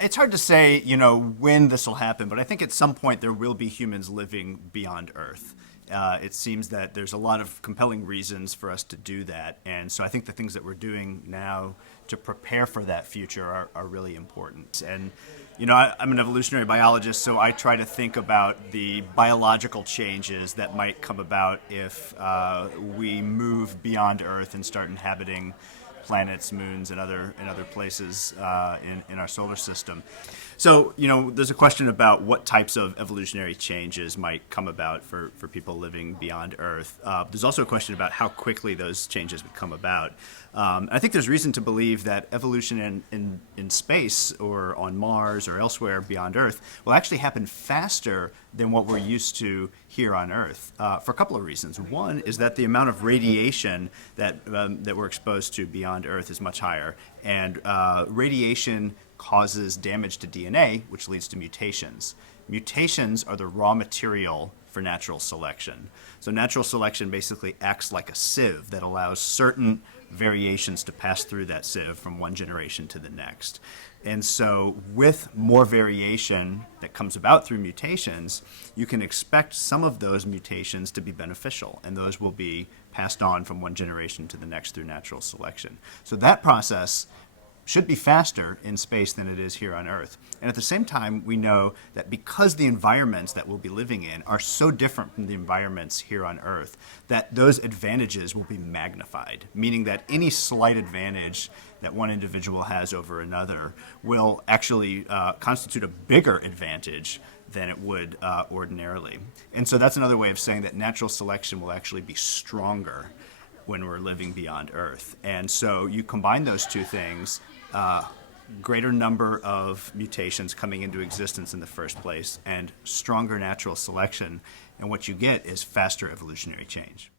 It's hard to say, when this will happen, but I think at some point there will be humans living beyond Earth. It seems that there's a lot of compelling reasons for us to do that, and so I think the things that we're doing now to prepare for that future are really important. And I'm an evolutionary biologist, so I try to think about the biological changes that might come about if we move beyond Earth and start inhabiting planets, moons, and other places in our solar system. So, there's a question about what types of evolutionary changes might come about for people living beyond Earth. There's also a question about how quickly those changes would come about. I think there's reason to believe that evolution in space or on Mars or elsewhere beyond Earth will actually happen faster than what we're used to here on Earth for a couple of reasons. One is that the amount of radiation that we're exposed to beyond Earth is much higher, and radiation causes damage to DNA, which leads to mutations. Mutations are the raw material for natural selection. So natural selection basically acts like a sieve that allows certain variations to pass through that sieve from one generation to the next. And so with more variation that comes about through mutations, you can expect some of those mutations to be beneficial, and those will be passed on from one generation to the next through natural selection. So that process should be faster in space than it is here on Earth. And at the same time, we know that because the environments that we'll be living in are so different from the environments here on Earth, that those advantages will be magnified, meaning that any slight advantage that one individual has over another will actually constitute a bigger advantage than it would ordinarily. And so that's another way of saying that natural selection will actually be stronger when we're living beyond Earth. And so you combine those two things, greater number of mutations coming into existence in the first place, and stronger natural selection, and what you get is faster evolutionary change.